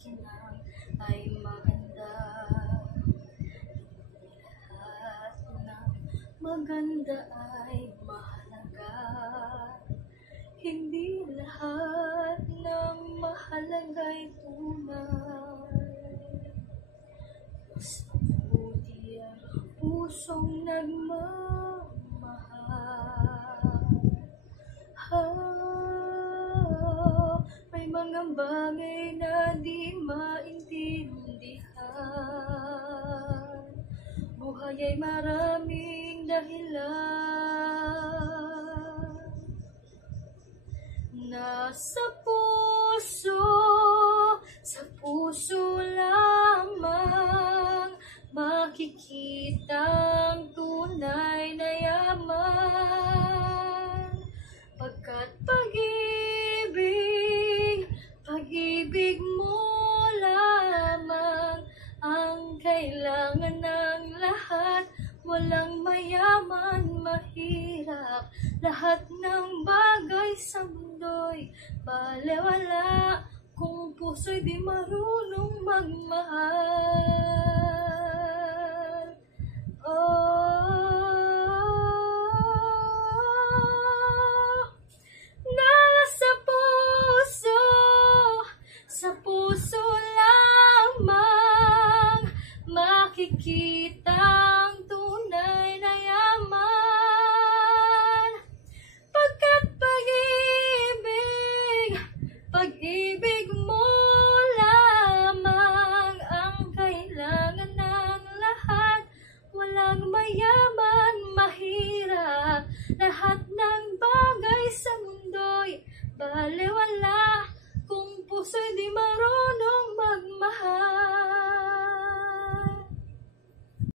makikinang ay maganda. Lahat ng maganda ay mahalaga. Hindi lahat ng mahalaga ay tunay. Mas mabuti ang pusong nagmamahal. May mga bagay na di maintindihan. Buhay ay maraming dahilan. Nasa puso, sa puso lamang makikita ang tunay na yaman. Pagkat pag-ibig mo lamang ang kailangan ng lahat. Walang mayaman, mahirap, lahat ng bagay sa mundo'y balewala kung puso'y di marunong magmahal. Nasa puso, sa puso lamang makikita ang tunay na yaman. Pagkat pag-ibig mo lamang ang kailangan ng lahat. Walang mayaman, mahirap, lahat ng bagay sa mundo'y balewala kung puso'y di marunong magmahal.